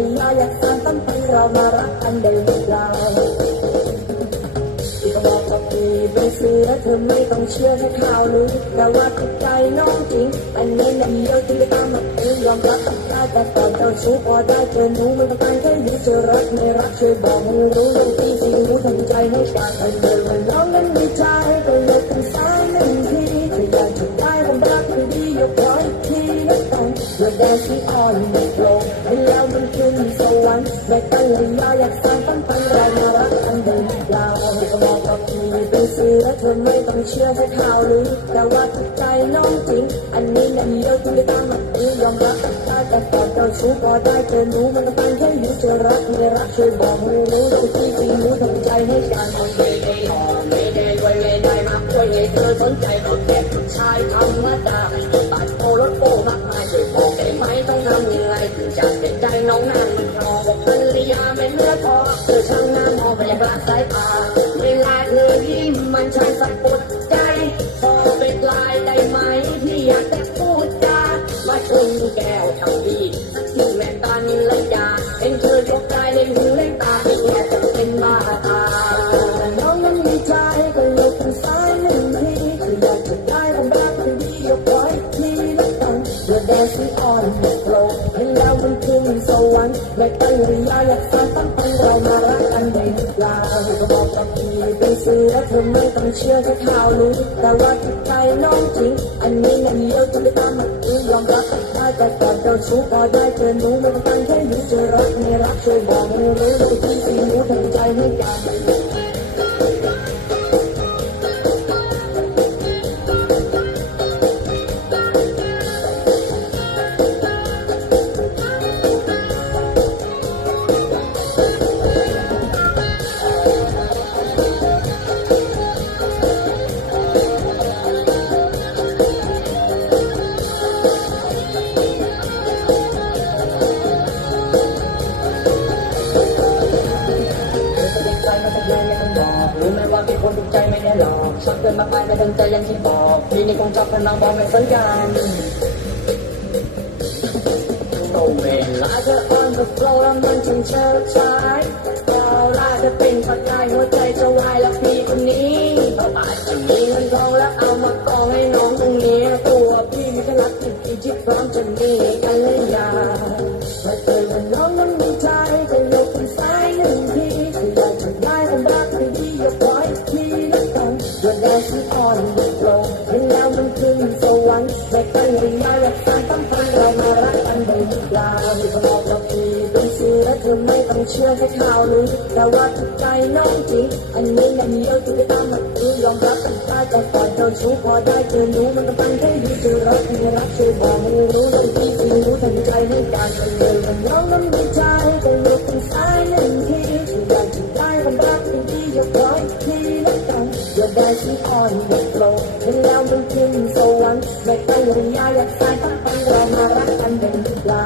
นยาวที่ก็บอกกับพี่เป็นเสือเธอไม่ต้องเชื่อแค่ข่าวลือแต่ว่าจิตใจน้องจริงอันนี้นั่นเดียวที่ไม่ตามมาเองยอมรับกับได้แต่ก่อนเจ้าชู้พอได้เจอหนูไม่ต้องการแค่อยู่จะรักไม่รักช่วยบอกให้รู้เรื่องที่สิ่งรู้ทำใจให้การอันเดินวันน้องนั้นมีใจก็ยกเป็นสายหนึ่งทีถ้าอยากจะได้ความรักที่ดีอยกร้อยทีนะต้องเมื่อแแล้วมันสวรรค์แบกตั้งเลยมาอยากสร้านตั้งแต่เรามารักกันเดินยาวก็บอกกับพี่เป็นเสือเธอไม่ต้องเชื่อแค่ข่าวลือแต่ว่าจิตใจน้องจริง อันนี้นั่นเดียวที่ไม่ตามมาเอยอมรับกับได้แต่ก่อนเจ้าชู้พอได้เจอหนูมันก็เป็นแค่อยู่จะรักไม่รักช่วยบอกให้รู้ตรงที่จริงรู้ทำใจให้กันไม่ได้หอมไม่ได้ไว้ไม่ได้มาช่วยให้เธอสนใจเอาแค่ผู้ชายธรรมดาตัดโอรถโอ้มากมาย สายตาเวลาเธอยิ้มมันช่างสะกดใจ พอเป็นลายได้ไหมที่อยากจะพูดจามาชนแก้วทำดีหนุ่มแม่ตันเลยยา วันแบกตั้งหรือยาอยากสางตั้งแต่เรามารักกันได้หรือเปล่าก็บอกกับพี่เป็นเสือเธอไม่ต้องเชื่อแค่ข่าวลือแต่ว่าจิตใจน้องจริง อันนี้นั่นเดียวที่ไม่ตามมาเองยอมรับได้แต่ก่อนเราชู้ก็ได้เจอหนูไม่ต้องการแค่อยู่จอรักไม่รักช่วยบอกให้รู้เลยที่ หลอกชอบเกินมากไปไม่ทันใจยังที่บอกพี่นี่คงชอบพลังบอกไม่สนกันโอ้เวลาเธอ on the floor แล้วมันช่างเชิดชายเอาล่ะเธอเป็นประกายหัวใจจะวายแล้วพี่คนนี้เราอาจจะมีเงินทองแล้วเอามากองให้น้องตรงนี้ตัวพี่มีแค่รักที่พี่ที่พร้อมจะมีกันเลย เชื่อแค่ข่าวลือแต่ว่าทุกใจน้องจริง อันนี้นั่นเดียวที่ไม่ตามมาเอยอมรับกันได้แต่ก่อนเจ้าชู้พอได้เจอหนูมันก็เป็นแค่อยู่จะรักไม่รักช่วยบอกให้รู้เรื่องที่จริงรู้ทำใจให้การกันเลยมันร้องนั้นมีใจ ที่อ่อเด็กลงเห็นแล้วมันขึ้นสวรรค์แบกตั้งหรือยาอยากสายตั้งแต่เรามารักกันเป็นหรือเปล่า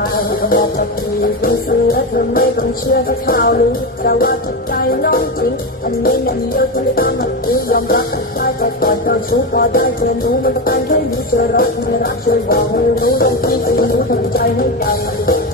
บอกกับพี่เป็นเสือเธอไม่ต้องเชื่อแค่ข่าวลือแต่ว่าจิตใจน้องจริงอันนี้นั่นเดียวที่ไม่ตามมาเอยอมรับกันได้แต่ก่อนเจ้าชู้พอได้เจอหนูมันก็เป็นแค่อยู่จะรักไม่รักช่วยบอกให้รู้เรื่องที่จริงรู้ทำใจให้กัน